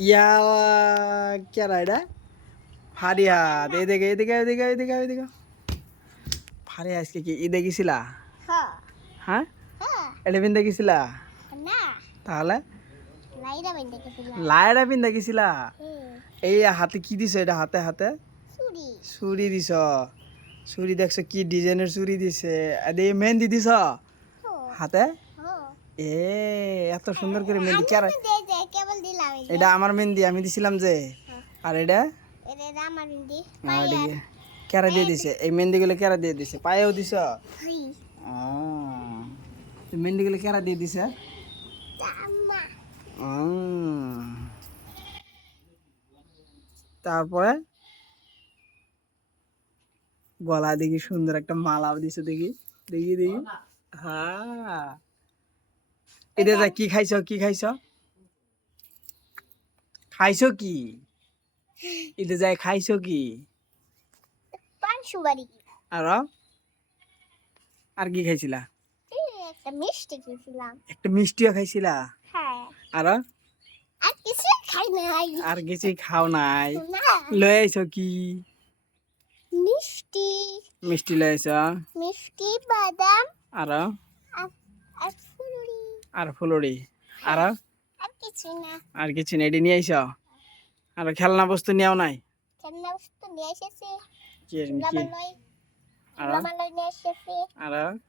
ইয়া কেরা এটা ফারিয়াদ এদিকে এদিকে এদিকে এদিকে এদিকে ফারিয়া আজকে কি ঈদে গেছিলা? হ্যাঁ এটা পিন্দা গেছিলা? তাহলে লাইরা পিন্দা গেছিলা? এই হাতে কি দিছ? এটা হাতে হাতে ছুরি দিছ। ছুরি দেখছো কি ডিজাইনের ছুরি দিছে? মেহেন্দি দিছ হাতে? এ এত সুন্দর করে মেহেন্দি কেরা? এটা আমার মেহেন্দি আমি দিছিলাম যে। আর এটা কেরা দিয়ে দিছে? এই মেহেন্দি গুলো কেরা দিয়ে দিছে? পায়েও দিছ? মেহেন্দি গুলো কেরা দিয়ে দিছে? তারপরে গলা দেখি সুন্দর একটা মালাও দিছে দেখি দেখি দেখি। হ্যাঁ এটা যা কি খাইছ? কি খাইছ? খাইছো কি? এটা যাই খাইছো কি? আর আর কি খাইছিলা? একটা মিষ্টিও খাইছিলা? আর আর কিছু খাও নাই? লয়ে আইছো কি? মিষ্টি লয়ে আইছো? বাদাম আর আর ফুলুরি আর আর কিছু না? এটি নিয়ে আইছো? আর খেলনা বস্তু নিয়েও নাই? কি আর আর